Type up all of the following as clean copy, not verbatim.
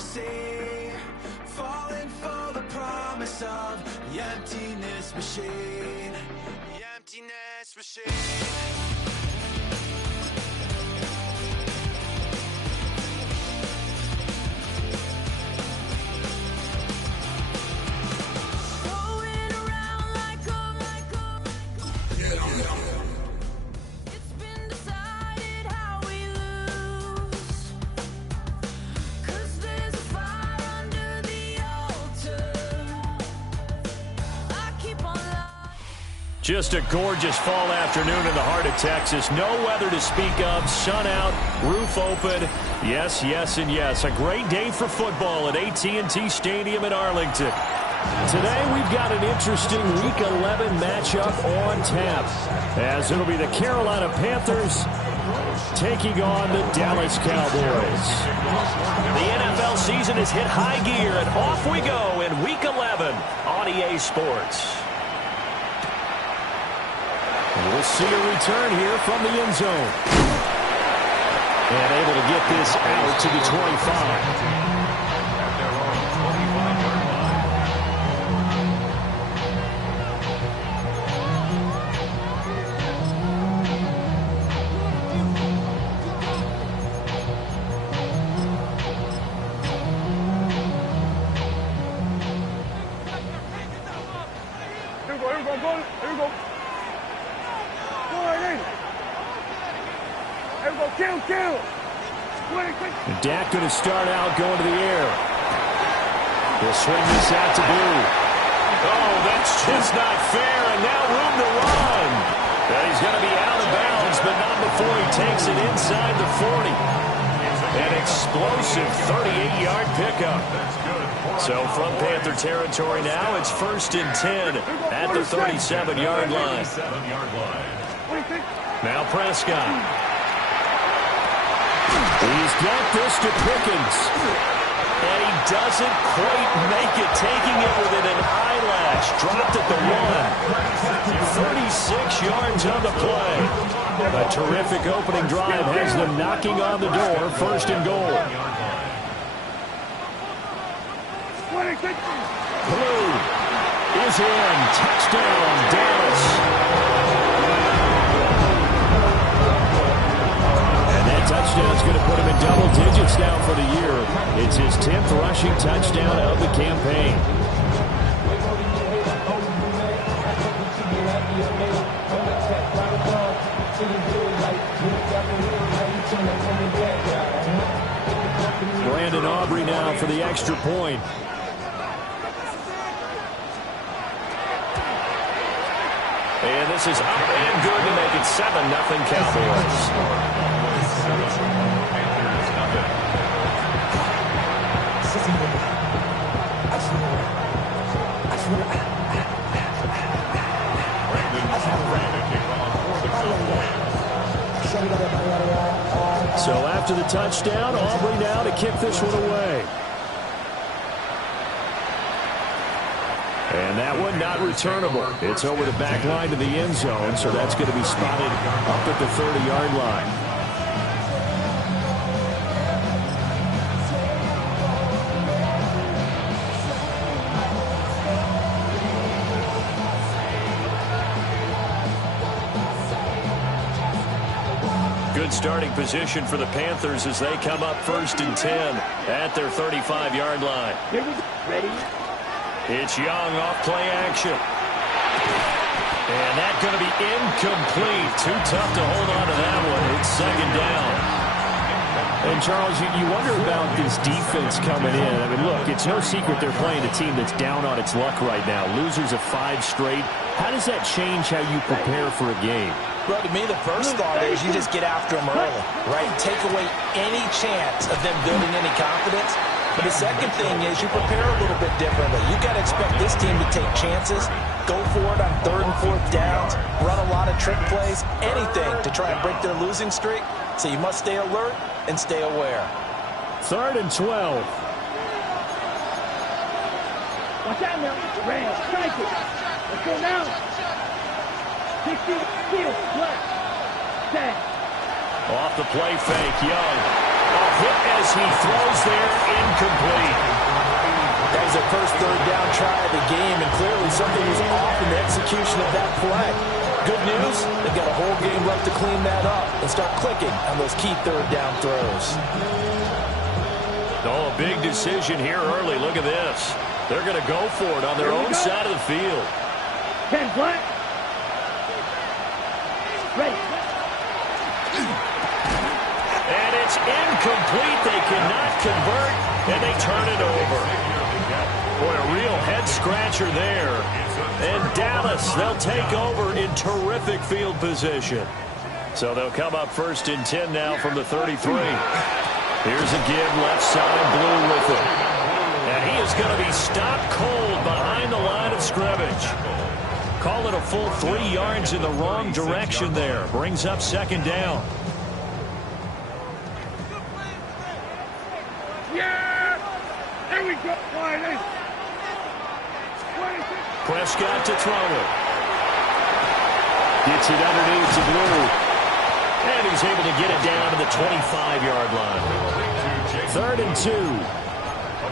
see, falling for the promise of the emptiness machine. The emptiness machine. Just a gorgeous fall afternoon in the heart of Texas. No weather to speak of. Sun out, roof open. Yes, yes, and yes. A great day for football at AT&T Stadium in Arlington. Today we've got an interesting Week 11 matchup on tap, as it'll be the Carolina Panthers taking on the Dallas Cowboys. The NFL season has hit high gear, and off we go in Week 11 on EA Sports. We'll see a return here from the end zone. And able to get this out to the 25. Dak going to start out going to the air. He'll swing this out to Blue. Oh, that's just not fair, and now room to run. And he's going to be out of bounds, but not before he takes it inside the 40. An explosive 38-yard pickup. So from Panther territory now, it's 1st and 10 at the 37-yard line. Now Prescott. He's got this to Pickens. And he doesn't quite make it, taking it within an eyelash. Dropped at the 1. 36 yards on the play. A terrific opening drive has them knocking on the door. 1st and goal. Blue is in. Touchdown, Dallas. Touchdown's going to put him in double digits now for the year. It's his 10th rushing touchdown of the campaign. Brandon Aubrey now for the extra point. And this is up and good to make it 7-0 Cowboys. So after the touchdown, Aubrey now to kick this one away. And that one not returnable. It's over the back line to the end zone, so that's going to be spotted up at the 30-yard line. Good starting position for the Panthers as they come up 1st and 10 at their 35-yard line. Ready? It's Young off play action. And that's going to be incomplete. Too tough to hold on to that one. It's 2nd down. And, Charles, you wonder about this defense coming in. I mean, look, it's no secret they're playing a team that's down on its luck right now. Losers of 5 straight. How does that change how you prepare for a game? Well, to me, the first thought is you just get after them early, right? Take away any chance of them building any confidence. But the second thing is you prepare a little bit differently. You got to expect this team to take chances, go for it on 3rd and 4th downs, run a lot of trick plays, anything to try and break their losing streak. So you must stay alert and stay aware. 3rd and 12. Watch out now. Rams, strike it. Let's go now. 60, steal, left, set. Off the play fake, Young. A hit as he throws there, incomplete. third down try of the game, and clearly something was off in the execution of that play. Good news, they've got a whole game left to clean that up and start clicking on those key third down throws. Oh, a big decision here early. Look at this. They're going to go for it on their own side of the field. 10 black. Ready. And it's incomplete. They cannot convert, and they turn it over. Boy, a real head-scratcher there. And Dallas, they'll take over in terrific field position. So they'll come up first and 10 now from the 33. Here's a give, left side, Blue with it. And he is going to be stopped cold behind the line of scrimmage. Call it a full 3 yards in the wrong direction there. Brings up second down. Yeah! There we go. Prescott to throw it. Gets it underneath to Blue. And he's able to get it down to the 25-yard line. 3rd and 2. A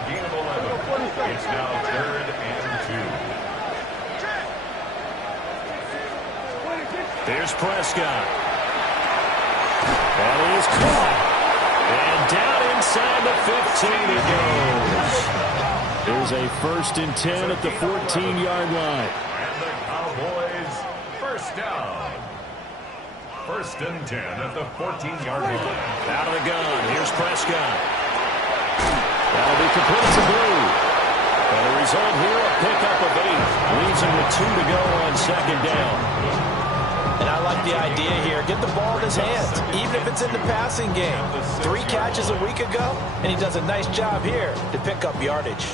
gain of 11. It's now 3rd and 2. Here's Prescott. And he's caught. And down inside the 15 it goes. There's a 1st and 10 at the 14-yard line. And the Cowboys first down. 1st and 10 at the 14-yard line. Out of the gun. Here's Prescott. That'll be complete to Blue. And the result here, a pickup of 8. Leaves him with 2 to go on second down. And I like the idea here. Get the ball in his hands, even if it's in the passing game. 3 catches a week ago, and he does a nice job here to pick up yardage.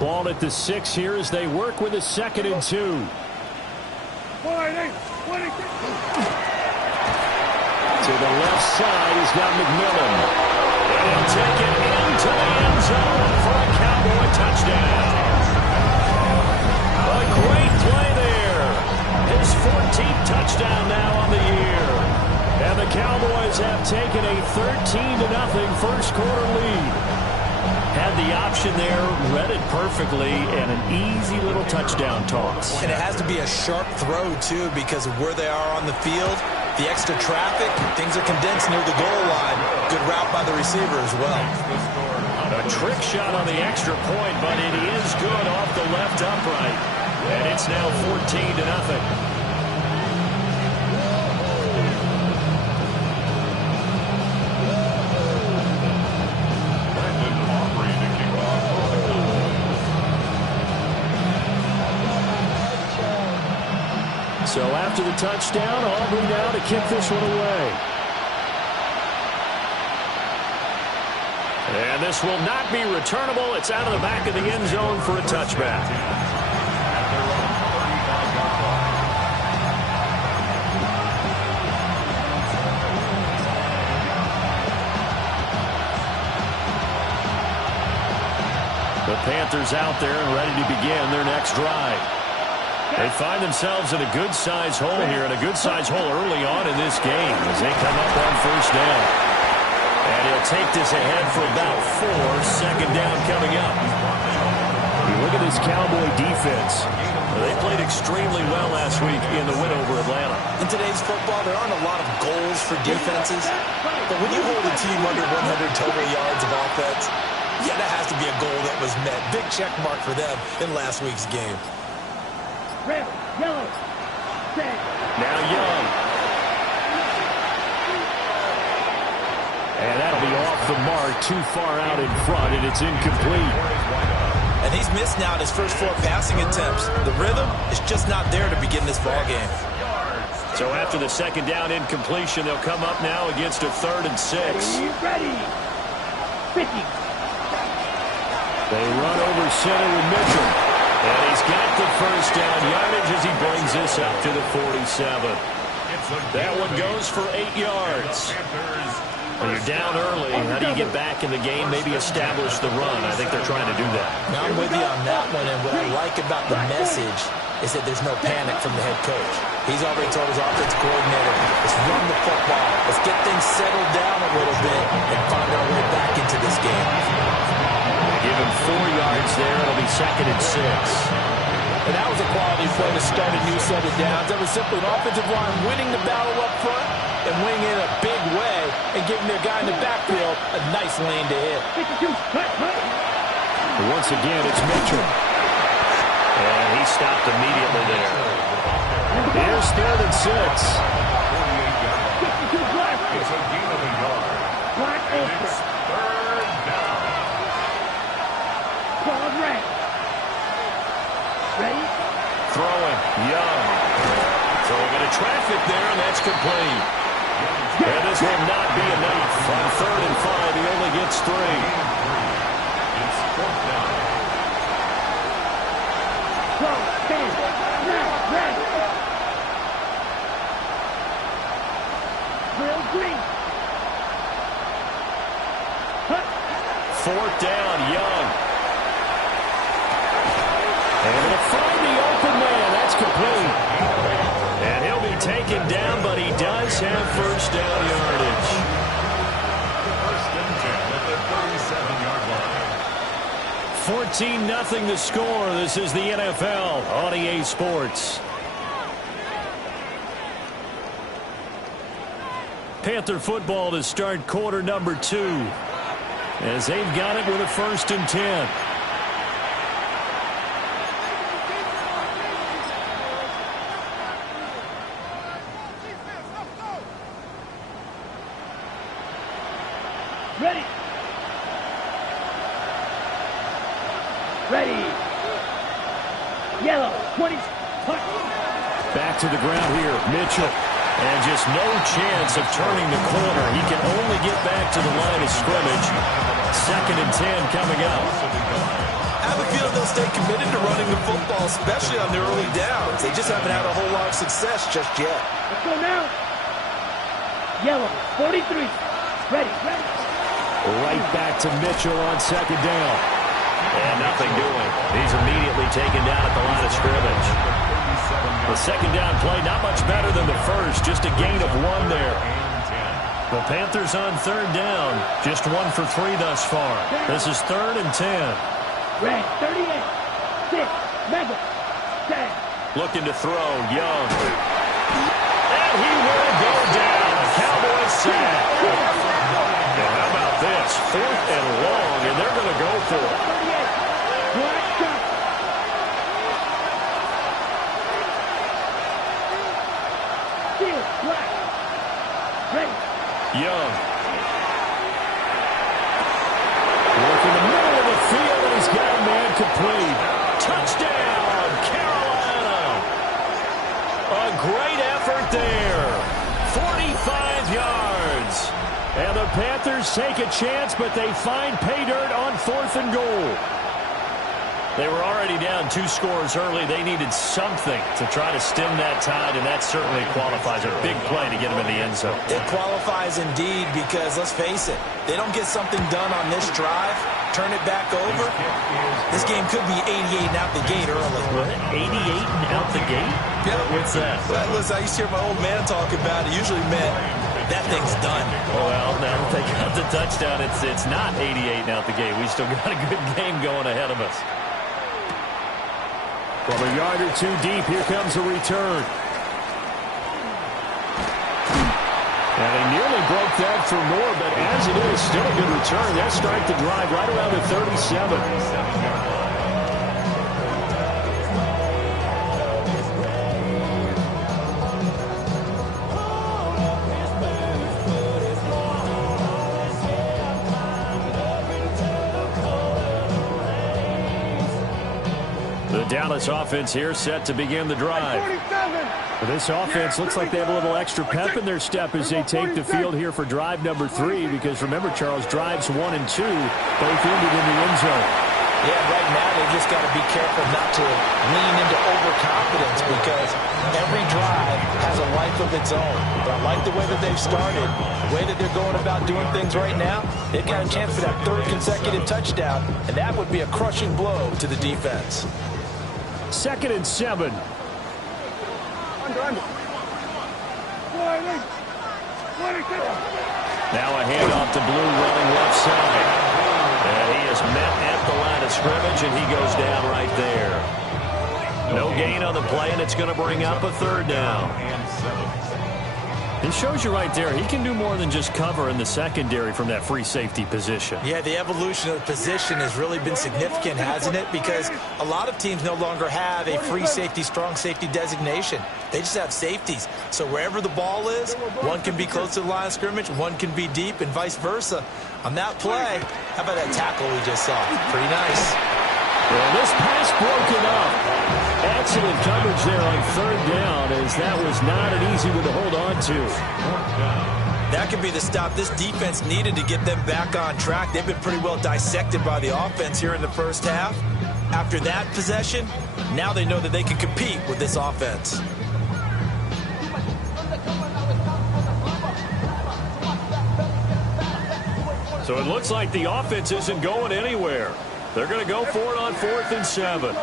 Ball at the 6 here as they work with a 2nd and 2. To the left side, he's got McMillan. And he'll take it into the end zone for a Cowboy touchdown. A great play there. His 14th touchdown now on the year. And the Cowboys have taken a 13-0 first quarter lead. Had the option there, read it perfectly, and an easy little touchdown toss. And it has to be a sharp throw, too, because of where they are on the field. The extra traffic, things are condensed near the goal line. Good route by the receiver as well. A trick shot on the extra point, but it is good off the left upright. And it's now 14-0. So after the touchdown, Aubrey now to kick this one away. And this will not be returnable. It's out of the back of the end zone for a touchback. The Panthers out there and ready to begin their next drive. They find themselves in a good-sized hole here, and a good-sized hole early on in this game as they come up on first down. And he'll take this ahead for about 4. Second down coming up. You look at this Cowboy defense. They played extremely well last week in the win over Atlanta. In today's football, there aren't a lot of goals for defenses. But when you hold a team under 100 total yards of offense, yeah, that has to be a goal that was met. Big check mark for them in last week's game. Red, yellow, red. Now Young. And that'll be off the mark, too far out in front, and it's incomplete. And he's missed now in his first 4 passing attempts. The rhythm is just not there to begin this ball game. So after the second down incompletion, they'll come up now against a 3rd and 6. Ready. 50. They run over center with Mitchell. And he's got the first down yardage as he brings this up to the 47. That one goes for 8 yards. When you're down early, how do you get back in the game, maybe establish the run? I think they're trying to do that. Now I'm with you on that one, and what I like about the message is that there's no panic from the head coach. He's already told his offensive coordinator, let's run the football, let's get things settled down a little bit and find our way back into this game. They give him 4 yards yards there. It'll be 2nd and 6. And that was a quality play to start a new set of downs. That was simply an offensive line winning the battle up front and winning in a big way and giving their guy in the backfield a nice lane to hit. Once again, it's Mitchell. And he stopped immediately there. Here's 3rd and 6. It's a gain of a yard. It's 3rd down. Ready? Throwing, Young. Throwing into traffic there, and that's complete. And this will not be enough. On 3rd and 5, he only gets 3. It's 4th down. Throw, stand, ready. Drill green. 4th down, Young. And to find the open man, that's complete. And he'll be taken down, but he does have 1st down yardage. 1st and 10 at the 37-yard line. 14-0 the score. This is the NFL on EA Sports. Panther football to start quarter number 2. As they've got it with a 1st and 10. Ready. Ready. Yellow, 20. Back to the ground here, Mitchell. And just no chance of turning the corner. He can only get back to the line of scrimmage. 2nd and 10 coming up. I have a feeling they'll stay committed to running the football, especially on their early downs. They just haven't had a whole lot of success just yet. Let's go now. Yellow, 43. Ready. Right back to Mitchell on 2nd down. And nothing doing. He's immediately taken down at the line of scrimmage. The 2nd down play, not much better than the first. Just a gain of 1 there. The Panthers on 3rd down. Just 1 for 3 thus far. This is 3rd and 10. Red, 38. 6. Mega. 10. Looking to throw, Young. And he will go down. A Cowboys sack. And how about this? 4th and long, and they're going to go for it. 38. Black shot. Field, black. Ready. Young. Working the middle of the field, and he's got a man complete. Touchdown, Carolina. A great effort there. 45 yards. And the Panthers take a chance, but they find pay dirt on 4th and goal. They were already down 2 scores early. They needed something to try to stem that tide, and that certainly qualifies. A big play to get them in the end zone. It qualifies indeed because, let's face it, they don't get something done on this drive, turn it back over, this game could be 88 and out the gate early. What? 88 and out the gate? Yeah. What's that? Well, listen, I used to hear my old man talk about it. Usually meant that thing's done. Well, now that they got the touchdown, it's not 88 and out the gate. We still got a good game going ahead of us. From a yard or 2 deep, here comes a return. And they nearly broke that for more, but as it is, still a good return. They'll start the drive right around the 37. Dallas offense here set to begin the drive. This offense looks like they have a little extra pep in their step as they take the field here for drive number 3, because remember, Charles, drives 1 and 2 both ended in the end zone. Yeah, right now they've just got to be careful not to lean into overconfidence, because every drive has a life of its own. But I like the way that they've started, the way that they're going about doing things right now. They've got a chance for that 3rd consecutive touchdown, and that would be a crushing blow to the defense. 2nd and 7. Now a handoff to Blue running left side. And he is met at the line of scrimmage, and he goes down right there. No gain on the play, and it's going to bring up a third down. It shows you right there, he can do more than just cover in the secondary from that free safety position. Yeah, the evolution of the position has really been significant, hasn't it? Because a lot of teams no longer have a free safety, strong safety designation. They just have safeties. So wherever the ball is, one can be close to the line of scrimmage, one can be deep, and vice versa. On that play, how about that tackle we just saw? Pretty nice. Well, this pass broken up. Excellent coverage there on third down, as that was not an easy one to hold on to. That could be the stop this defense needed to get them back on track. They've been pretty well dissected by the offense here in the first half. After that possession, now they know that they can compete with this offense. So it looks like the offense isn't going anywhere. They're going to go for it on 4th and 7.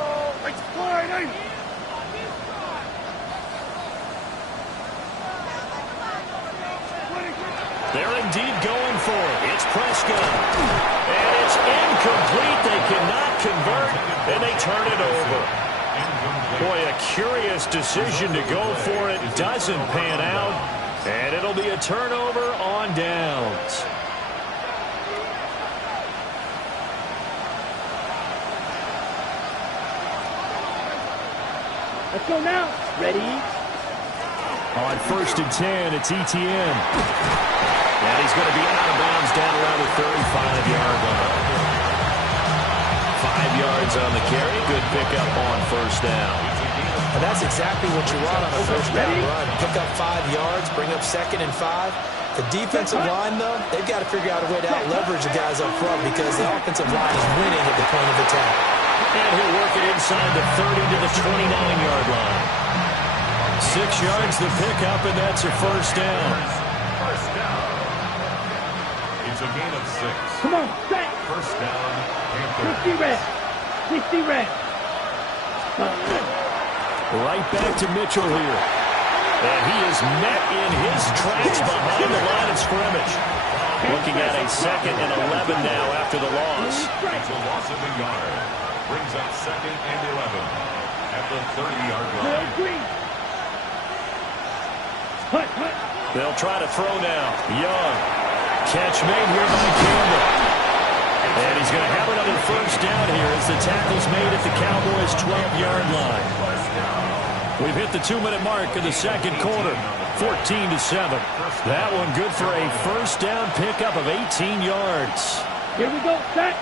They're indeed going for it. It's Prescott. And it's incomplete. They cannot convert, and they turn it over. Boy, a curious decision to go for it. Doesn't pan out, and it'll be a turnover on downs. Let's go now. Ready? On 1st and 10, it's Etienne. And he's going to be out of bounds down around the 35-yard line. 5 yards on the carry. Good pickup on 1st down. And that's exactly what you want on a first down run. Pick up 5 yards, bring up 2nd and 5. The defensive line, though, they've got to figure out a way to out-leverage the guys up front because the offensive line is winning at the point of attack. And he'll work it inside the 30 to the 29-yard line. 6 yards the pickup, and that's a 1st down. First down. It's a gain of 6. Come on, set. First down, Panthers. 60 red. 60 red. Right back to Mitchell here. And he is met in his tracks behind the line of scrimmage. Looking at a 2nd and 11 now after the loss. It's a loss of a yard. Brings up 2nd and 11 at the 30-yard line. They'll try to throw now. Young. Catch made here by Campbell. And he's going to have another 1st down here as the tackle's made at the Cowboys' 12-yard line. We've hit the 2-minute mark in the second quarter. 14-7. That one good for a 1st down pickup of 18 yards. Here we go, set.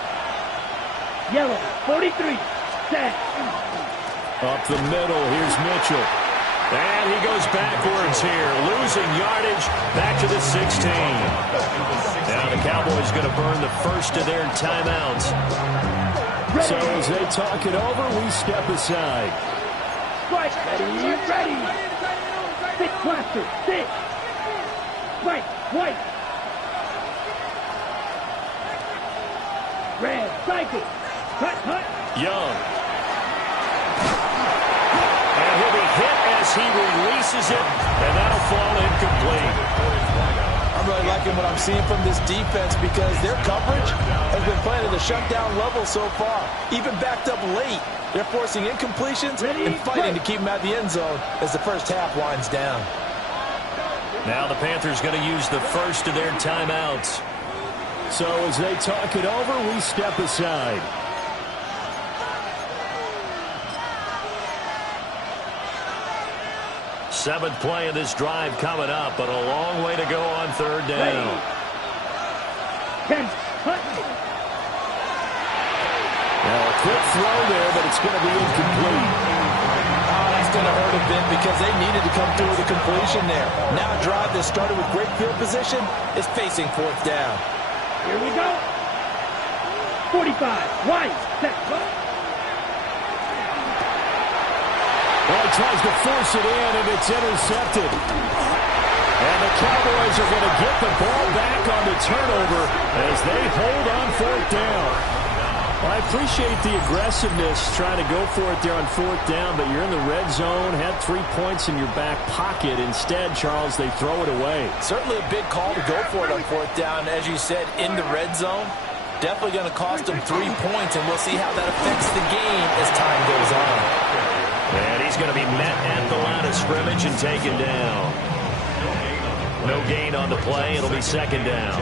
Yellow, 43, set. Up the middle, here's Mitchell. And he goes backwards here, losing yardage back to the 16. Now the Cowboys going to burn the first of their timeouts. So as they talk it over, we step aside. Strike, ready. Sit, cluster, sit. Right, white. Red, cycle. Cut. Young. And he'll be hit as he releases it, and that'll fall incomplete. I'm really liking what I'm seeing from this defense because their coverage has been playing at a shutdown level so far. Even backed up late, they're forcing incompletions and fighting to keep them out of the end zone as the first half winds down. Now the Panthers going to use the first of their timeouts. So as they talk it over, we step aside. Seventh play of this drive coming up, but a long way to go on 3rd down. 10, cut. Now a quick throw there, but it's going to be incomplete. Oh, that's going to hurt a bit because they needed to come through with a completion there. Now a drive that started with great field position is facing 4th down. Here we go. 45, white, set, go. Well, he tries to force it in, and it's intercepted. And the Cowboys are going to get the ball back on the turnover as they hold on 4th down. Well, I appreciate the aggressiveness trying to go for it there on 4th down, but you're in the red zone, had 3 points in your back pocket. Instead, Charles, they throw it away. Certainly a big call to go for it on 4th down. As you said, in the red zone. Definitely going to cost them 3 points, and we'll see how that affects the game as time goes on. And he's going to be met at the line of scrimmage and taken down. No gain on the play. It'll be second down.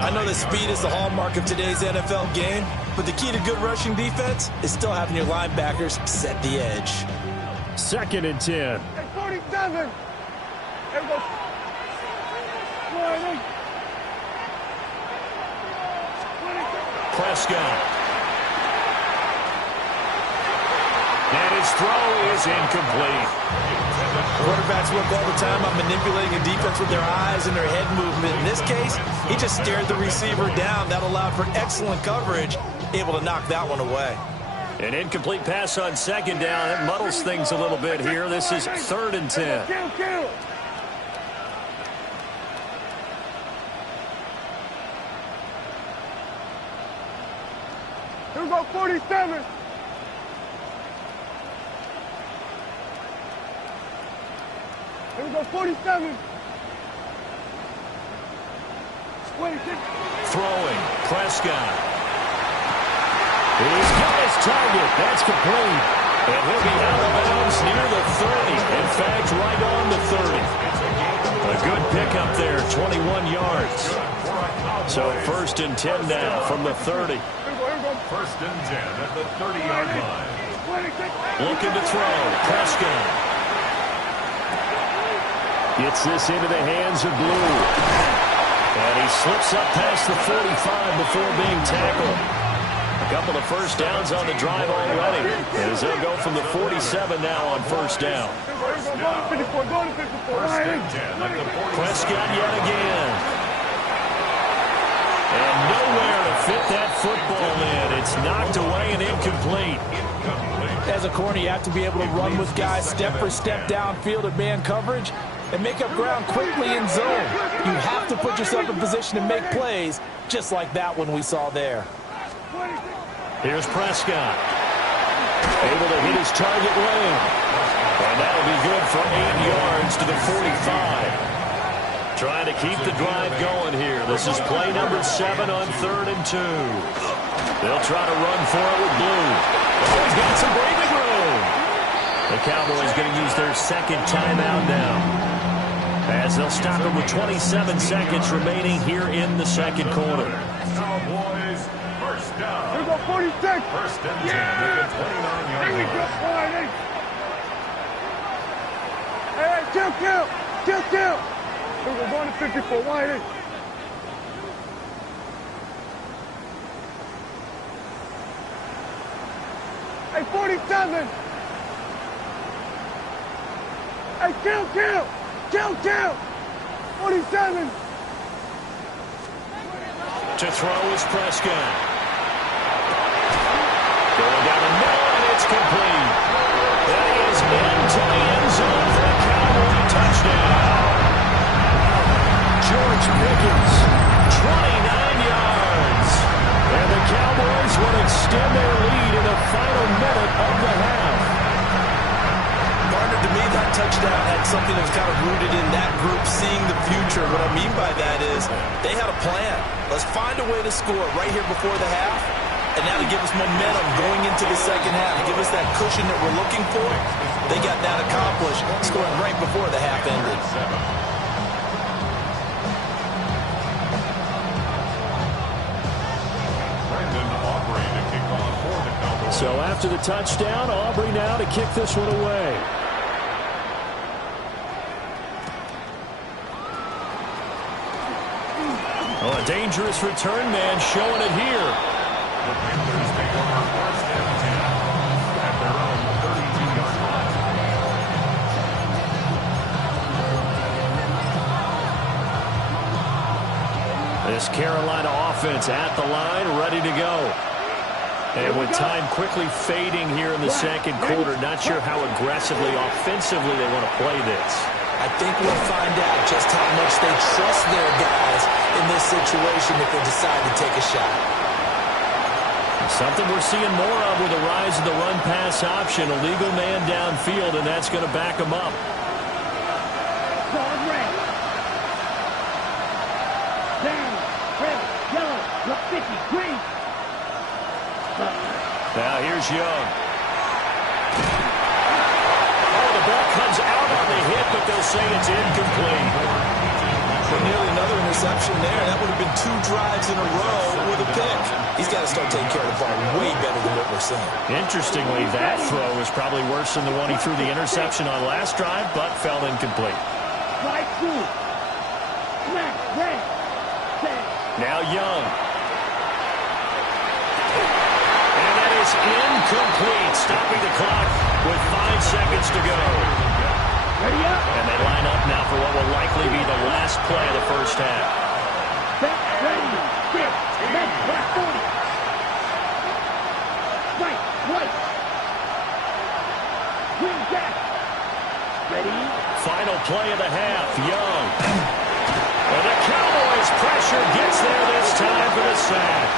I know that speed is the hallmark of today's NFL game, but the key to good rushing defense is still having your linebackers set the edge. Second and 10. Hey, 47. There we go. Prescott. And his throw is incomplete. Quarterbacks work all the time on manipulating a defense with their eyes and their head movement. In this case, he just stared the receiver down. That allowed for excellent coverage, able to knock that one away. An incomplete pass on second down. It muddles things a little bit here. This is third and 10. Kill. Here we go, 47. Here we go, 47. 26. Throwing. Prescott. He's got his target. That's complete. And he'll be out of bounds near the 30. In fact, right on the 30. A good pickup there, 21 yards. So first and 10 now from the 30. First and 10 at the 30-yard line. Looking to throw. Prescott. Gets this into the hands of Blue. And he slips up past the 45 before being tackled. A couple of first downs on the drive already, as they'll go from the 47 now on first down. Prescott yet again. And nowhere to fit that football in. It's knocked away and incomplete. As a corner, you have to be able to run with guys step for step downfield at man coverage and make up ground quickly in zone. You have to put yourself in position to make plays, just like that one we saw there. Here's Prescott. Able to hit his target lane. And that'll be good for 8 yards to the 45. Trying to keep the drive going here. This is play number 7 on 3rd and 2. They'll try to run for it with Blue. Oh, he's got some breathing room. The Cowboys going to use their second timeout now, as they'll stop it with 27 seconds remaining here in the second quarter. Cowboys, first down. Here we go, 46. First and 10 at the 29-yard Here we go, line. 1-8. Hey, kill. Here we go, going to 54, 1-8. Hey, 47. Hey, kill. 47. To throw is Prescott. Going down the middle, and it's complete. That is into the end zone for a Cowboy touchdown. George Pickens, 29 yards. And the Cowboys will extend their lead in the final minute of the half. Partner, to me, that touchdown had something that was kind of rooted in that group seeing the future. What I mean by that is they had a plan. Let's find a way to score right here before the half, and that'll give us momentum going into the second half, give us that cushion that we're looking for. They got that accomplished, scoring right before the half ended. So after the touchdown, Aubrey now to kick this one away. Oh, a dangerous return man showing it here. The Panthers take over first and 10 at their own 32-yard line. This Carolina offense at the line, ready to go. And with time quickly fading here in the second quarter, not sure how aggressively, offensively they want to play this. I think we'll find out just how much they trust their guys in this situation if they decide to take a shot. Something we're seeing more of with the rise of the run-pass option. A legal man downfield, and that's going to back him up. Down, red, yellow, 50. Now here's Young. Oh, the ball comes out on the hit, but they'll say it's incomplete. For nearly another interception there. That would have been 2 drives in a row with a pick. He's got to start taking care of the ball way better than what we're seeing. Interestingly, that throw was probably worse than the one he threw the interception on last drive, but fell incomplete. Strike 2. Smack, red, set. Now Young. And that is incomplete, stopping the clock with 5 seconds to go. Ready up. And they line up now for what will likely be the last play of the first half. Set, ready, set. Left, black 40. Right, white. Green jack. Ready. Final play of the half, Young. And the Cowboys pressure gets there this time for the sack.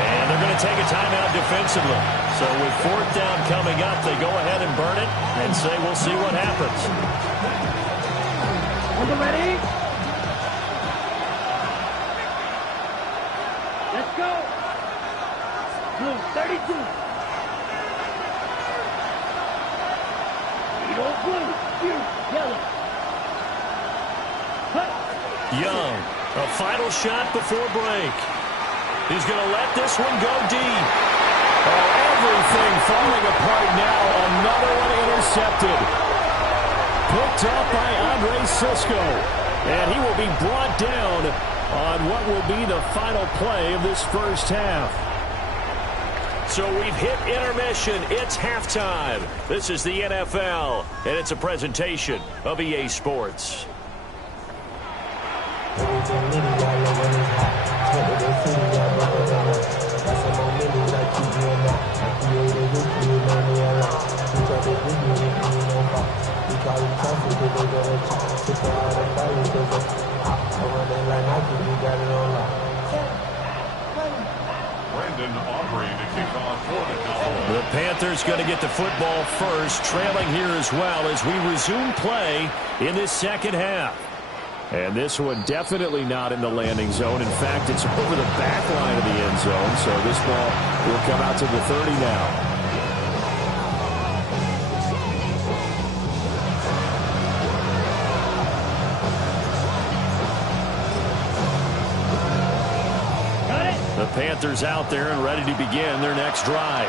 And they're going to take a timeout defensively. So with 4th down coming up, they go ahead and burn it and say we'll see what happens. On the ready. Let's go. Blue 32. Eagle blue. Blue, yellow. Hut. Young, a final shot before break. He's going to let this one go deep. Oh, everything falling apart now. Another one intercepted. Picked up by Andre Cisco. And he will be brought down on what will be the final play of this first half. So we've hit intermission. It's halftime. This is the NFL, and it's a presentation of EA Sports. Brandon Aubrey to kick off for the Cowboys. The Panthers going to get the football first, trailing here as well as we resume play in this second half. And this one definitely not in the landing zone. In fact, it's over the back line of the end zone, so this ball will come out to the 30 now. The Panthers out there and ready to begin their next drive.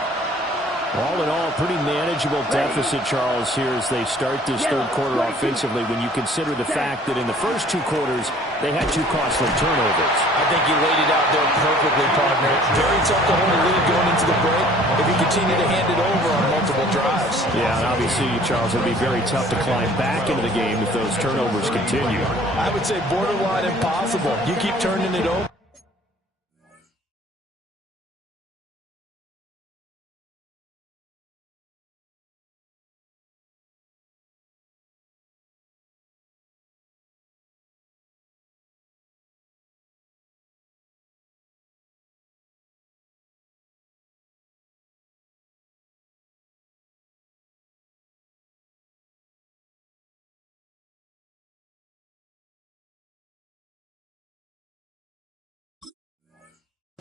All in all, pretty manageable deficit, Charles, here as they start this third quarter offensively when you consider the fact that in the first 2 quarters, they had 2 costly turnovers. I think you laid it out there perfectly, partner. Very tough to hold the lead going into the break if you continue to hand it over on multiple drives. Yeah, and obviously, Charles, it'll be very tough to climb back into the game if those turnovers continue. I would say borderline impossible. You keep turning it over.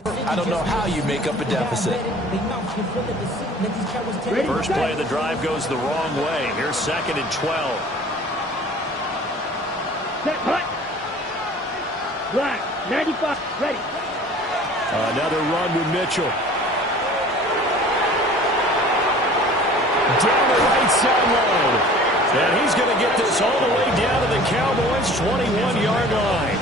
I don't know how you make up a deficit. First play of the drive goes the wrong way. Here's 2nd and 12. Set, hut. Black, 95, ready. Another run with Mitchell. Down the right sideline. And he's going to get this all the way down to the Cowboys' 21-yard line.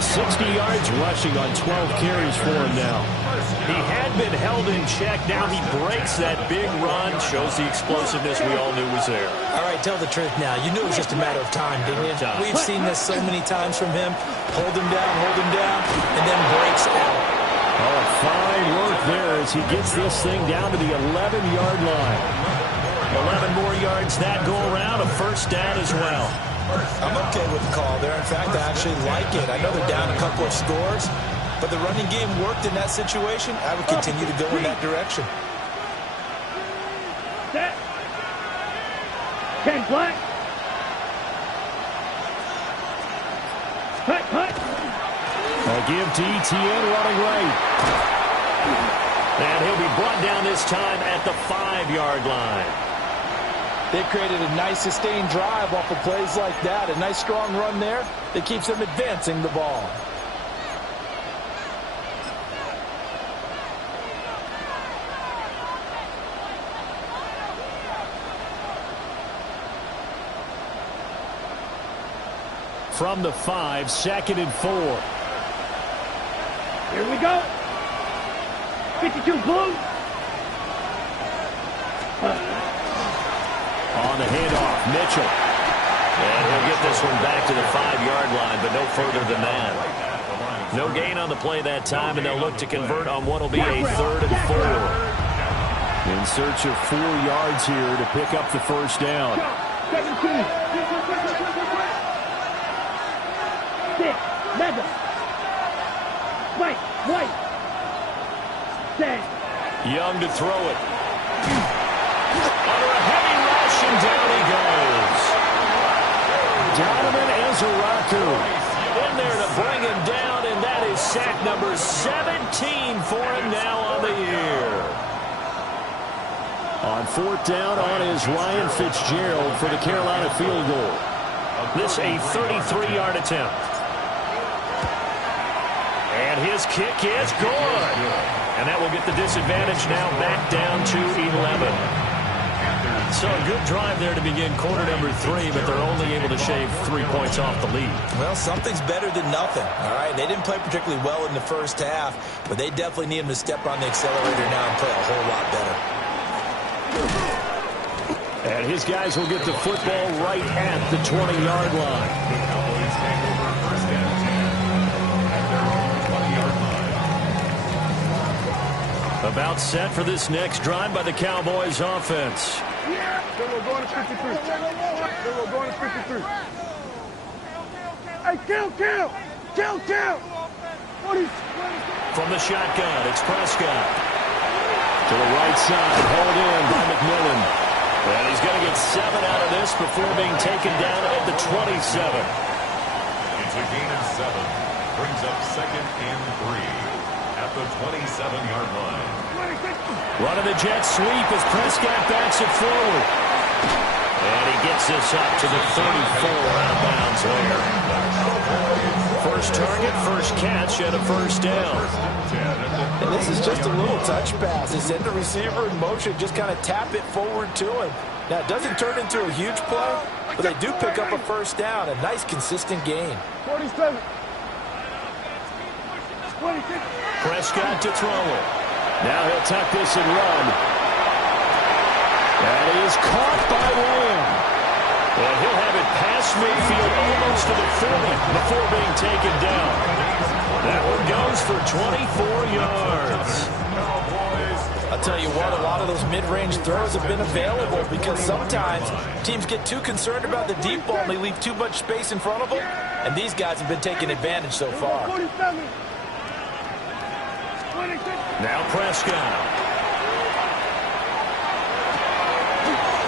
60 yards rushing on 12 carries for him now. He had been held in check. Now he breaks that big run. Shows the explosiveness we all knew was there. All right, tell the truth now. You knew it was just a matter of time, didn't you? We've seen this so many times from him. Hold him down, and then breaks out. Oh, fine work there as he gets this thing down to the 11-yard line. 11 more yards that go around, a first down as well. I'm okay with the call there. In fact, I actually like it. I know they're down a couple of scores, but the running game worked in that situation. I would continue to go in that direction. Set. 10 black. Hut, hut. A give to ETN running right. And he'll be brought down this time at the 5-yard line. They created a nice sustained drive off of plays like that. A nice strong run there that keeps them advancing the ball. From the 5, 2nd and 4. Here we go. 52 blue. On the handoff, Mitchell. And he'll get this one back to the 5-yard line, but no further than that. No gain on the play that time, and they'll look to convert on what will be a 3rd and 4. In search of 4 yards here to pick up the first down. 17. 6. Mega. White. 10. Young to throw it. Under a heavy rush, and down he goes. Donovan Ezeraku in there to bring him down, and that is sack number 17 for him now on the year. On 4th down on is Ryan Fitzgerald for the Carolina field goal. This a 33-yard attempt. And his kick is good. And that will get the disadvantage now back down to 11. So a good drive there to begin quarter number 3, but they're only able to shave 3 points off the lead. Well, something's better than nothing, all right? They didn't play particularly well in the first half, but they definitely need him to step on the accelerator now and play a whole lot better. And his guys will get the football right at the 20-yard line. About set for this next drive by the Cowboys offense. Then we're going to 53. Hey, count. 40. From the shotgun, it's Prescott. To the right side, held in by McMillan. And he's going to get 7 out of this before being taken down at the 27. It's a gain of 7. Brings up 2nd and 3 at the 27-yard line. Running the jet sweep as Prescott backs it forward. And he gets this up to the 34 out of bounds there. First target, first catch, and a first down. And this is just a little touch pass. They send the receiver in motion, just kind of tap it forward to him. Now, it doesn't turn into a huge play, but they do pick up a first down. A nice, consistent gain. 47. 26. Prescott to throw it. Now he'll tuck this and run. That is caught by Lamb. And he'll have it past midfield almost to the 40 before being taken down. That one goes for 24 yards. I'll tell you what, a lot of those mid-range throws have been available because sometimes teams get too concerned about the deep ball and they leave too much space in front of them. And these guys have been taking advantage so far. 47. Now Prescott.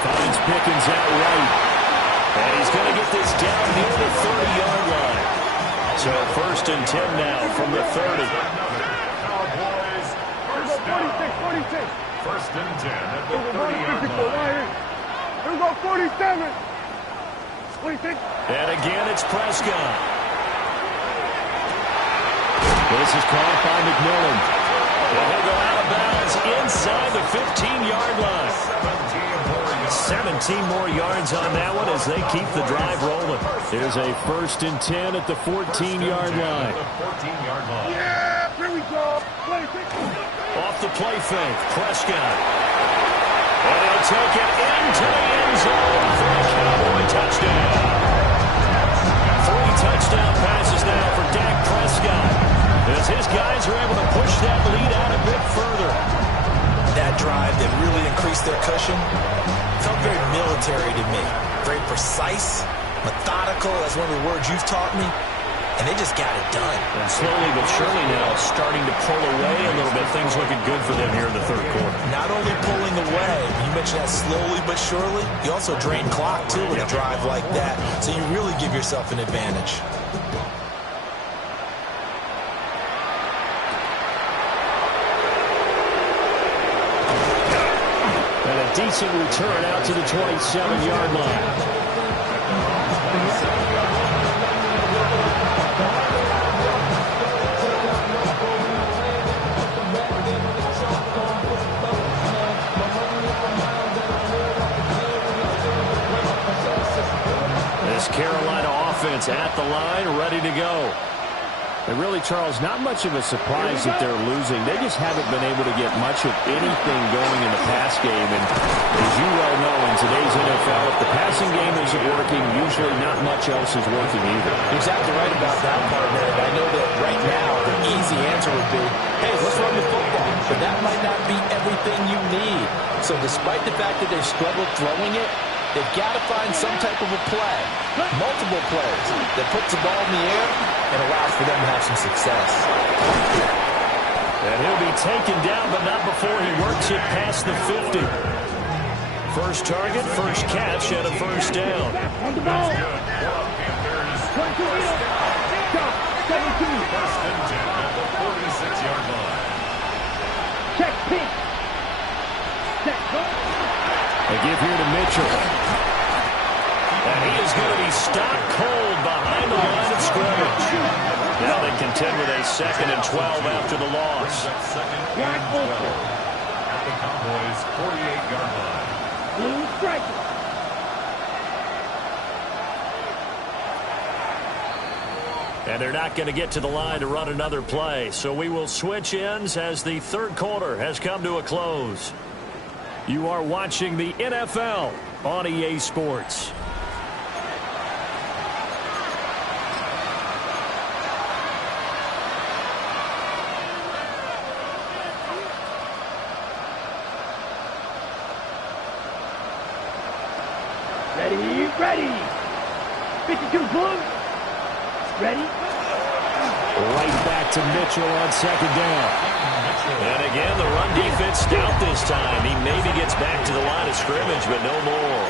Finds Pickens out right. And he's going to get this down near the 30-yard line. So 1st and 10 now from the 30. Cowboys, first down. 46. 1st and 10 at the 30-yard line. Here we go, 47. 26. And again, it's Prescott. This is caught by McMillan. And he'll go out of bounds inside the 15-yard line. 17 more yards on that one as they keep the drive rolling. There's a 1st and 10 at the 14-yard line. Yeah, here we go. 26. Off the play fake, Prescott. And he'll take it into the end zone for a Cowboy touchdown. 3 touchdown passes now for Dak Prescott, as his guys are able to push that lead out a bit further. That drive that really increased their cushion felt very military to me. Very precise, methodical, that's one of the words you've taught me. And they just got it done. And slowly but surely now starting to pull away a little bit. Things looking good for them here in the 3rd quarter. Not only pulling away, you mentioned that slowly but surely, you also drain clock too with a drive like that. So you really give yourself an advantage. decent return out to the 27-yard line. This Carolina offense at the line, ready to go. And really, Charles, not much of a surprise that they're losing. They just haven't been able to get much of anything going in the pass game. And as you well know, in today's NFL, if the passing game isn't working, usually not much else is working either. Exactly right about that, partner. And I know that right now the easy answer would be, hey, let's run the football. But that might not be everything you need. So despite the fact that they've struggled throwing it, they've got to find some type of a play, multiple plays, that puts the ball in the air and allows for them to have some success. And he'll be taken down, but not before he works it past the 50. First target, first catch, and a first down. On the ball. 22 17. First and 10 at the 46-yard line. Check pink. Set, go. They give here to Mitchell. And he is going to be stopped cold behind the line of scrimmage. Now they contend with a 2nd and 12 after the loss. Second and 12 at the Cowboys' 48-yard line. Blue striker. And they're not going to get to the line to run another play. So we will switch ends as the third quarter has come to a close. You are watching the NFL on EA Sports. Ready. 52 blue. Ready. Right back to Mitchell on second down. And again, the run defense stout this time. He maybe gets back to the line of scrimmage, but no more.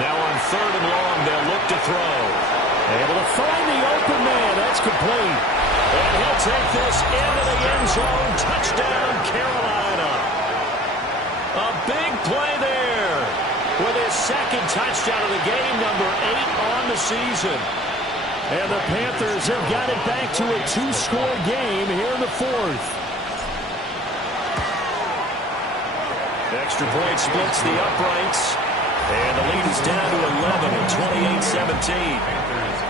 Now on 3rd and long, they'll look to throw. Able to find the open man. That's complete. And he'll take this into the end zone. Touchdown, Carolina. A big play there with his 2nd touchdown of the game, number 8 on the season. And the Panthers have got it back to a 2-score game here in the 4th. Extra point splits the uprights. And the lead is down to 11 at 28-17. Panthers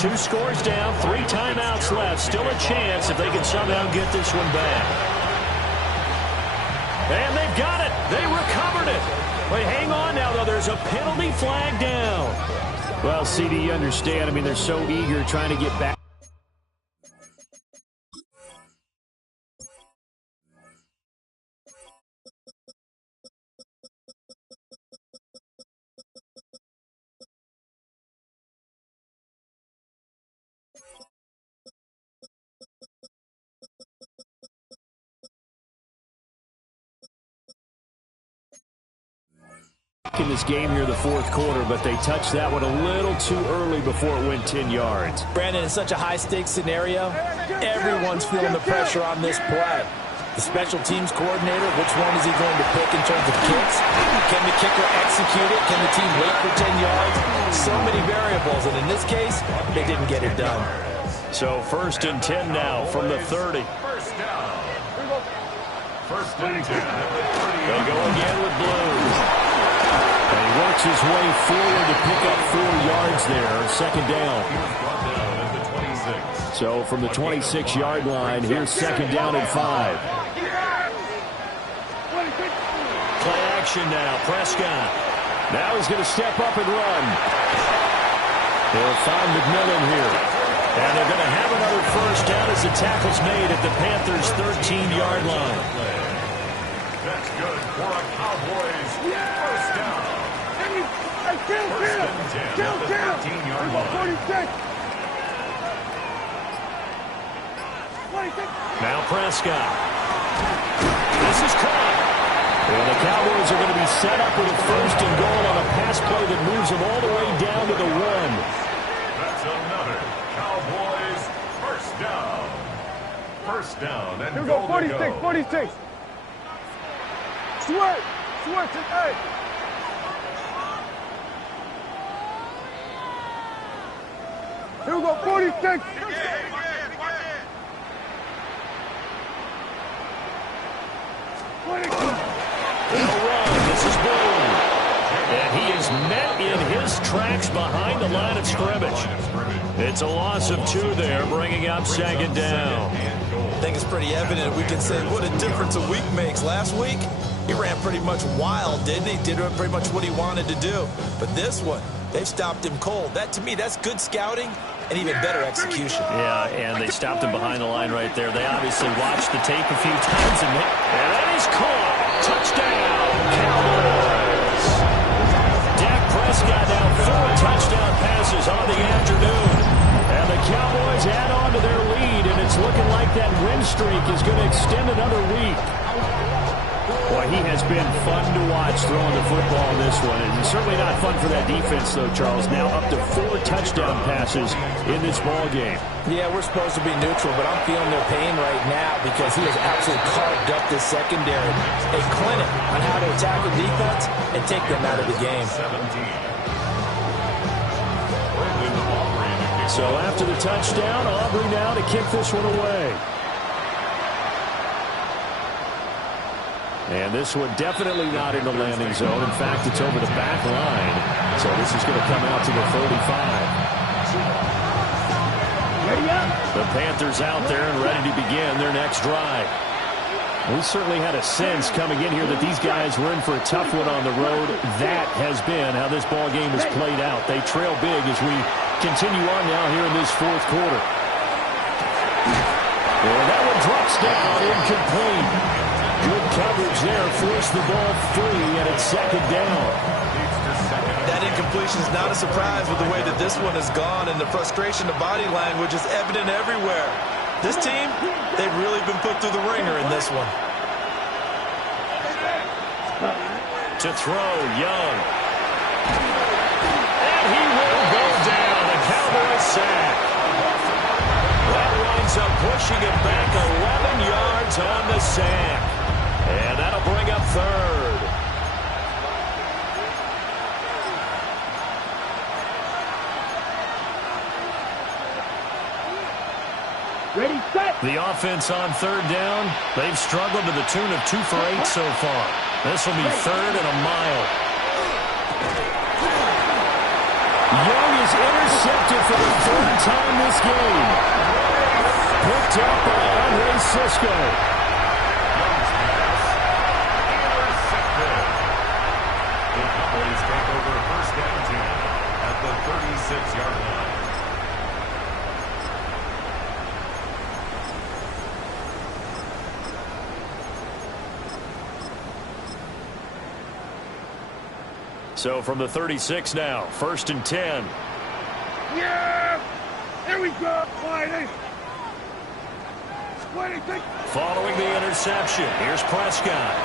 17. 2 scores down, 3 timeouts left. Still a chance if they can somehow get this one back. And they've got it. They recovered it. Wait, hang on now, though. There's a penalty flag down. Well, CD, you understand. I mean, they're so eager trying to get back. In this game near the 4th quarter, but they touched that one a little too early before it went 10 yards. Brandon, in such a high-stakes scenario, everyone's feeling the pressure on this play. The special teams coordinator, which one is he going to pick in terms of kicks? Can the kicker execute it? Can the team wait for 10 yards? So many variables, and in this case, they didn't get it done. So 1st and 10 now from the 30. First down. First and 10 at the 30. They go again with Blue. And he works his way forward to pick up 4 yards there. 2nd down. He was brought down at the 26. So from the 26-yard line, here's 2nd down and 5. Play action now. Prescott. Now he's going to step up and run. They'll find McMillan here. And they're going to have another first down as the tackle's made at the Panthers' 13-yard line. That's good for a Cowboys first down. First and 10 at the 13-yard line. 46. Now Prescott. This is caught. And the Cowboys are going to be set up with a 1st and goal on a pass play that moves them all the way down to the 1. That's another Cowboys. First down. First down and Here we goal go, to 46, go. 46. Switch, switch, hey. Here we go, 46. They'll run. This is Boone. And he is met in his tracks behind the line of scrimmage. It's a loss of 2 there, bringing up second down. I think it's pretty evident. We can say what a difference a week makes. Last week, he ran pretty much wild, didn't he? Did pretty much what he wanted to do. But this one, they've stopped him cold. That, to me, that's good scouting and even better execution. Yeah, and they stopped him behind the line right there. They obviously watched the tape a few times, and that is caught. Touchdown, Cowboys. Dak Prescott now 4 touchdown passes on the afternoon. And the Cowboys add on to their lead, and it's looking like that win streak is going to extend another week. Boy, he has been fun to watch throwing the football in this one. And certainly not fun for that defense, though, Charles. Now up to 4 touchdown passes in this ball game. Yeah, we're supposed to be neutral, but I'm feeling their pain right now because he has absolutely carved up this secondary. A clinic on how to attack the defense and take them out of the game. 17. So after the touchdown, Aubrey now to kick this one away. And this one definitely not in the landing zone. In fact, it's over the back line. So this is going to come out to the 35. Ready up. The Panthers out there and ready to begin their next drive. We certainly had a sense coming in here that these guys were in for a tough one on the road. That has been how this ball game has played out. They trail big as we continue on now here in this fourth quarter. Well, that one drops down, incomplete. Good coverage there, forced the ball free, and it's second down. That incompletion is not a surprise with the way that this one has gone, and the frustration of body language is evident everywhere. This team, they've really been put through the ringer in this one. To throw, Young. And he will go down. The Cowboys sack. That winds up pushing him back 11 yards on the sack. And that'll bring up third. Ready, set. The offense on third down, they've struggled to the tune of 2 for 8 so far. This will be 3rd and a mile. Young is intercepted for the 3rd time this game. Picked up by Andre Cisco. Intercepted. The Cowboys take over first and 10 at the 36-yard line. So from the 36 now, 1st and 10. Yeah! Here we go! 26. Following the interception, here's Prescott.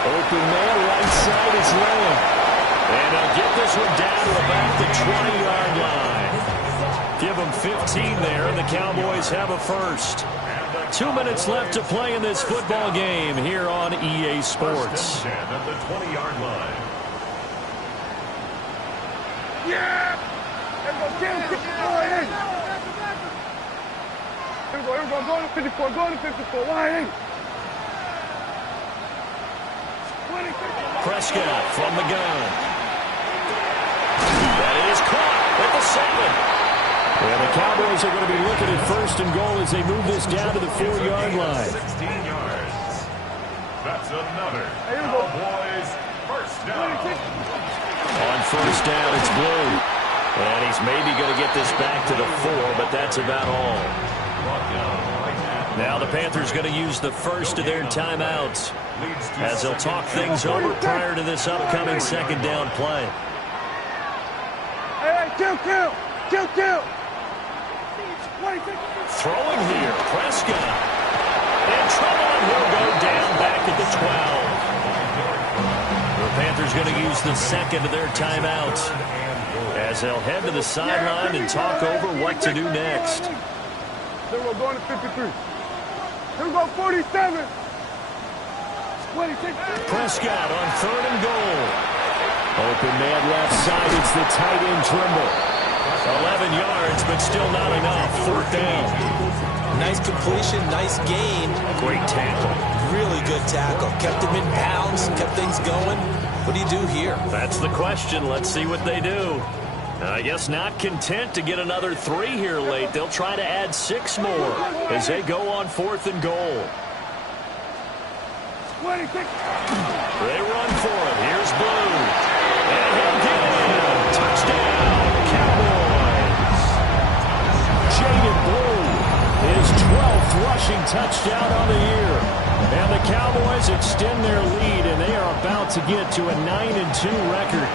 Open man, right side is Lamb. And they'll get this one down to about the 20-yard line. Give them 15 there, and the Cowboys have a first. 2 minutes left to play in this football game here on EA Sports. 1st and 10 at the 20-yard line. Yeah! Here we go, Here we go, go to 54, go to 54, wide in. 26. Prescott from the gun. That is caught at the 7. And the Cowboys are going to be looking at 1st and goal as they move this down to the 4-yard line. 16 yards. That's another Here we go. Cowboys first down. 26. On 1st down, it's Blue. And he's maybe going to get this back to the 4, but that's about all. Now the Panthers going to use the first of their timeouts as they'll talk things over prior to this upcoming 2nd down play. Hey, kill. 26. Throwing here, Prescott. In trouble, and he'll go down back at the 12. The Panthers going to use the 2nd of their timeouts as they'll head to the sideline and talk over what to do next. Then we're going to 53. Here we go, 47. 26. Prescott on 3rd and goal. Open man left side. It's the tight end Trimble. 11 yards, but still not enough. 4th down. Nice completion, nice gain. Great tackle. Really good tackle. Kept him in bounds, kept things going. What do you do here? That's the question. Let's see what they do. I guess not content to get another 3 here late. They'll try to add 6 more as they go on 4th and goal. 26. They run for it. Here's Blue. And he'll get in. Touchdown, Cowboys. Jaden Blue, his 12th rushing touchdown on the year. And the Cowboys extend their lead, and they are about to get to a 9-2 record.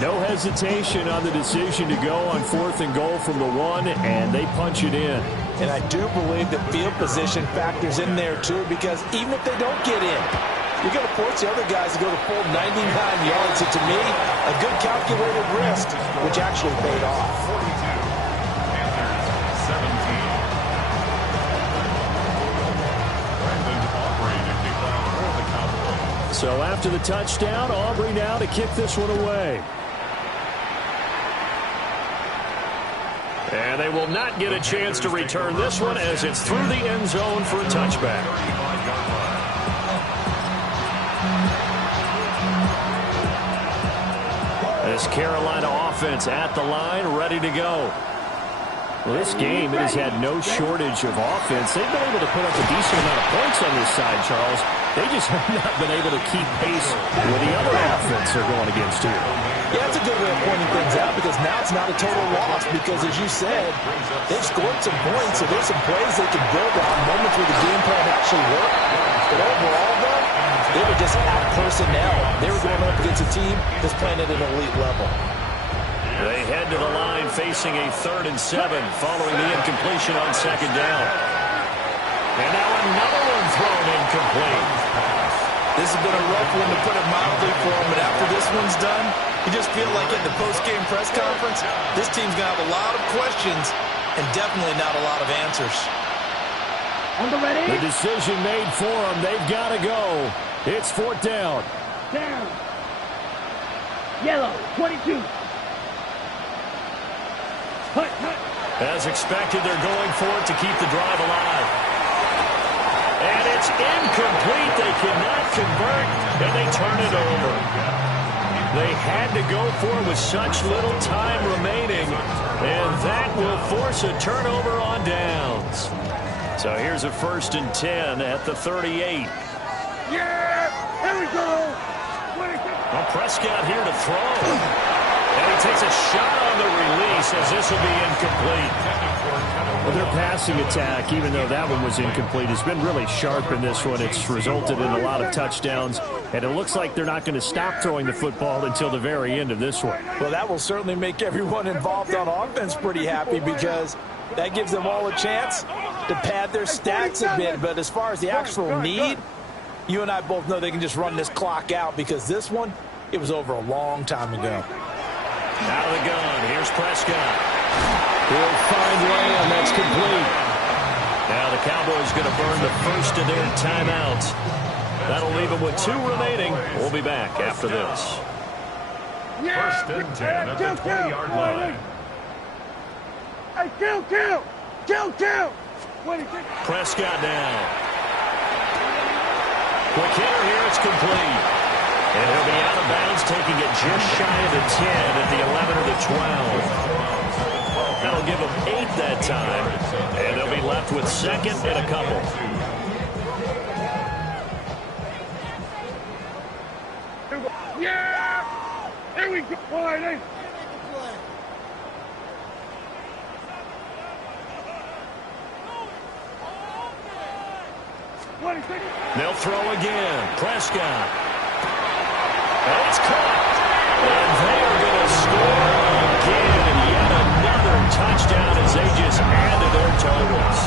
No hesitation on the decision to go on 4th and goal from the 1, and they punch it in. And I do believe that field position factors in there, too, because even if they don't get in, you're going to force the other guys to go the full 99 yards. So, to me, a good calculated risk, which actually paid off. 42, Panthers 17. Brandon Aubrey to kick off for the Cowboys. So after the touchdown, Aubrey now to kick this one away. And they will not get a chance to return this one as it's through the end zone for a touchback. This Carolina offense at the line, ready to go. Well, this game, it has had no shortage of offense. They've been able to put up a decent amount of points on this side, Charles. They just have not been able to keep pace with the other offense they're going against here. Yeah, that's a good way of pointing things out because now it's not a total loss because, as you said, they've scored some points, so there's some plays they can build on, moments where the game plan actually worked. But overall, though, they were just out personnel. They were going up against a team that's playing at an elite level. They head to the line facing a 3rd and 7 following the incompletion on 2nd down. And now another one thrown incomplete. This has been a rough one to put it mildly for them, but after this one's done, you just feel like at the post-game press conference, this team's going to have a lot of questions and definitely not a lot of answers. On the ready. The decision made for them. They've got to go. It's 4th down. Down. Yellow, 22. Hut, hut. As expected, they're going for it to keep the drive alive. And it's incomplete. They cannot convert, and they turn it over. They had to go for it with such little time remaining, and that will force a turnover on downs. So here's a 1st and 10 at the 38. Yeah! Here we go! 26. Well, Prescott here to throw. And he takes a shot on the release as this will be incomplete. Well, their passing attack, even though that one was incomplete, has been really sharp in this one. It's resulted in a lot of touchdowns, and it looks like they're not going to stop throwing the football until the very end of this one. Well, that will certainly make everyone involved on offense pretty happy because that gives them all a chance to pad their stats a bit. But as far as the actual need, you and I both know they can just run this clock out because this one, it was over a long time ago. Out of the gun, here's Prescott. He'll find Lamb, that's complete. Now the Cowboys going to burn the first of their timeouts. That'll leave them with 2 remaining. We'll be back after this. 1st and 10 at the 20-yard line. Hey, kill! 26. Prescott now. Quick hitter here, it's complete. And he'll be out of bounds, taking it just shy of the 10 at the 11 or the 12. That'll give them 8 that time, and they'll be left with 2nd and a couple. Yeah! Here we go! All right, hey. They'll throw again. Prescott. And it's caught. And they are going to score again. And yet another touchdown as they just add to their totals.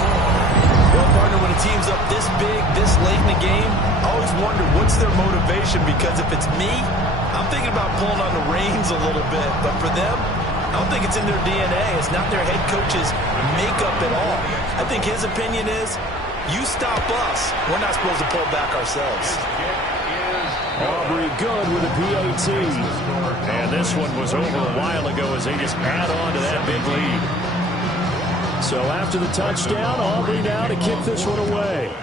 Well, partner, when a team's up this big, this late in the game, I always wonder what's their motivation because if it's me, I'm thinking about pulling on the reins a little bit, but for them, I don't think it's in their DNA. It's not their head coach's makeup at all. I think his opinion is, you stop us, we're not supposed to pull back ourselves. Aubrey good with a PAT. And this one was over a while ago as they just add on to that big lead. So after the touchdown, Aubrey now to kick this one away.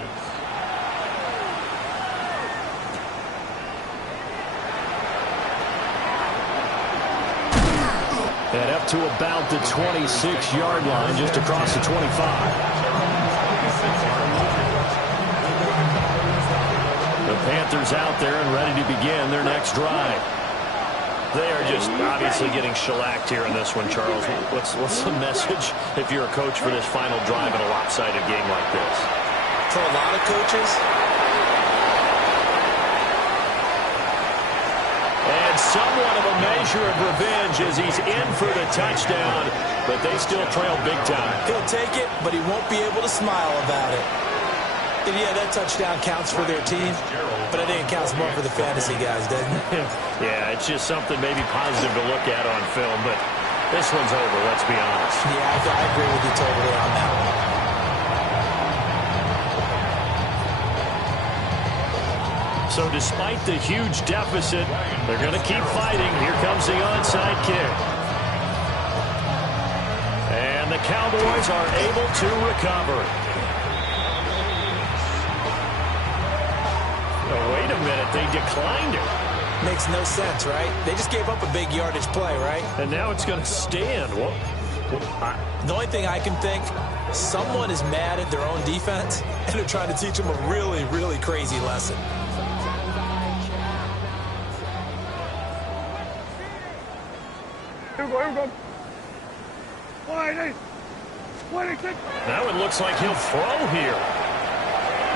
And up to about the 26-yard line, just across the 25. The Panthers out there and ready to begin their next drive. They are just obviously getting shellacked here in this one, Charles. What's the message if you're a coach for this final drive in a lopsided game like this? For a lot of coaches. And somewhat of a measure of revenge as he's in for the touchdown, but they still trail big time. He'll take it, but he won't be able to smile about it. And yeah, that touchdown counts for their team, but I think it counts more for the fantasy guys, doesn't it? Yeah, it's just something maybe positive to look at on film, but this one's over, let's be honest. Yeah, I agree with you totally on that one. So despite the huge deficit, they're going to keep fighting. Here comes the onside kick. And the Cowboys are able to recover. Oh, wait a minute, they declined it. Makes no sense, right? They just gave up a big yardage play, right? And now it's going to stand. Well, the only thing I can think, someone is mad at their own defense, and they're trying to teach them a really, really crazy lesson. Here we go. 26. That one looks like he'll throw here.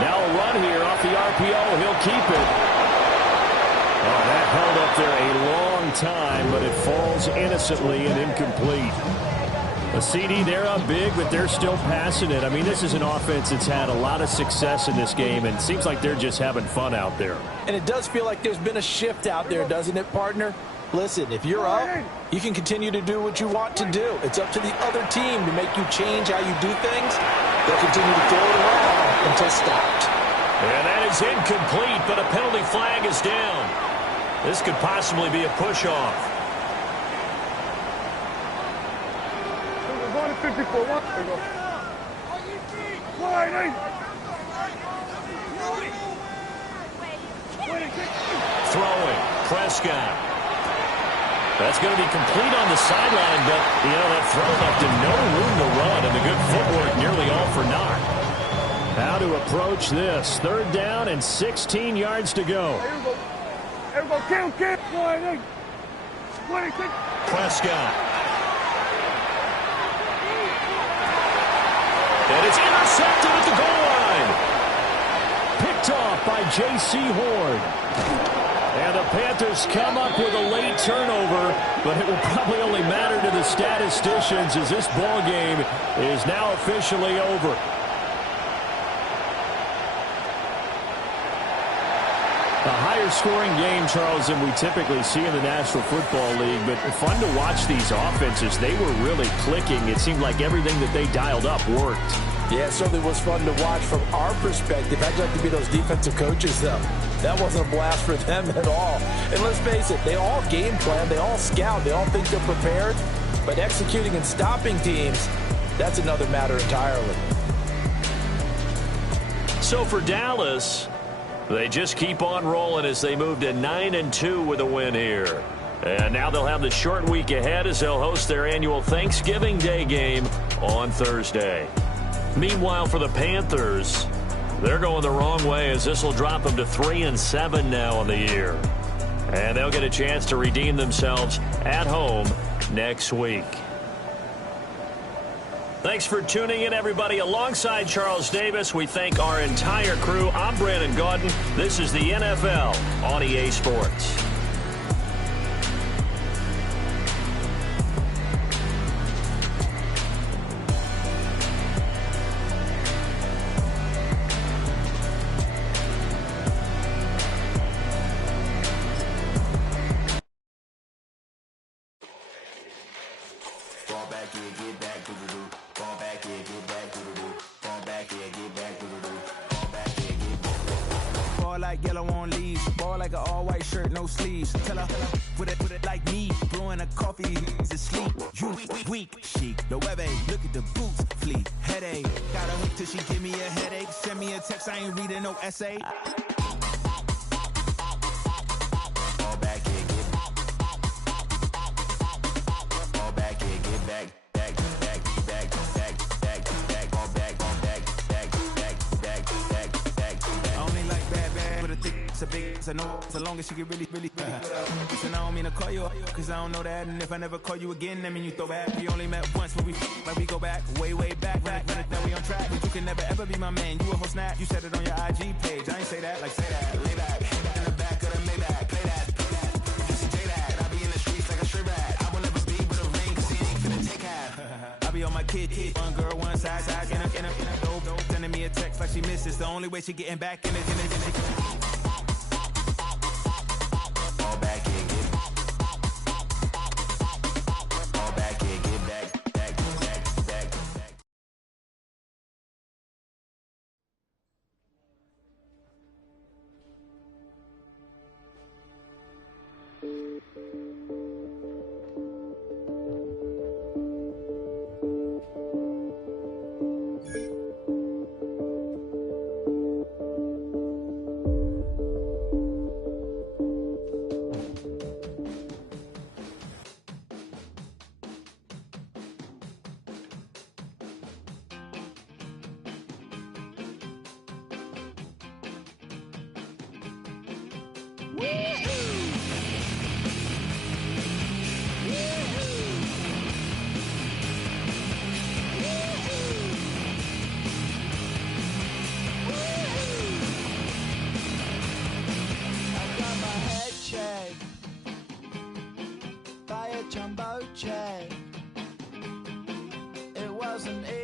Now a run here off the RPO. He'll keep it. Oh, that held up there a long time, but it falls innocently and incomplete. A CD, they're up big, but they're still passing it. I mean, this is an offense that's had a lot of success in this game, and it seems like they're just having fun out there. And it does feel like there's been a shift out there, doesn't it, partner? Listen, if you're up, you can continue to do what you want to do. It's up to the other team to make you change how you do things. They'll continue to throw it around until stopped. And that is incomplete, but a penalty flag is down. This could possibly be a push-off. We're going to 54. There we go. Throwing, Prescott. That's going to be complete on the sideline, but, that throw left him no room to run, and the good footwork nearly all for naught. How to approach this. 3rd down and 16 yards to go. Here we go. Kill. 26. Prescott. And it's intercepted at the goal line. Picked off by J.C. Horn. And the Panthers come up with a late turnover, but it will probably only matter to the statisticians as this ball game is now officially over. A higher scoring game, Charles, than we typically see in the National Football League, but fun to watch these offenses. They were really clicking. It seemed like everything that they dialed up worked. Yeah, it certainly was fun to watch from our perspective. I'd like to be those defensive coaches, though. That wasn't a blast for them at all. And let's face it, they all game plan, they all scout, they all think they're prepared. But executing and stopping teams, that's another matter entirely. So for Dallas, they just keep on rolling as they move to 9-2 with a win here. And now they'll have the short week ahead as they'll host their annual Thanksgiving Day game on Thursday. Meanwhile, for the Panthers, they're going the wrong way as this will drop them to 3-7 now on the year. And they'll get a chance to redeem themselves at home next week. Thanks for tuning in, everybody. Alongside Charles Davis, we thank our entire crew. I'm Brandon Gaudin. This is the NFL on EA Sports. like yellow on leaves. Ball like an all-white shirt, no sleeves. Tell her, put it like me. Blowing a coffee, he's asleep. You weak, chic. The web look at the boots, fleet. Headache, gotta hook till she give me a headache. Send me a text, I ain't reading no essay. All back here, get all back here, get back. It's a big, it's a no, so long as she get really put up. Listen, I don't mean to call you, cause I don't know that. And if I never call you again, that mean you throw back. We only met once, but like we go back, way back. Now we on track, but you can never ever be my man. You a whole snap, you said it on your IG page. I ain't say that, like say that. Lay back, in the back of the Maybach, play that. Just say that, I be in the streets like a stray rat. I will never speak with a ring, cause he ain't finna take half. I be on my kid, one girl, one side, in a dope, sending me a text like she misses. The only way she getting back in it. Jumbo jet. It wasn't easy.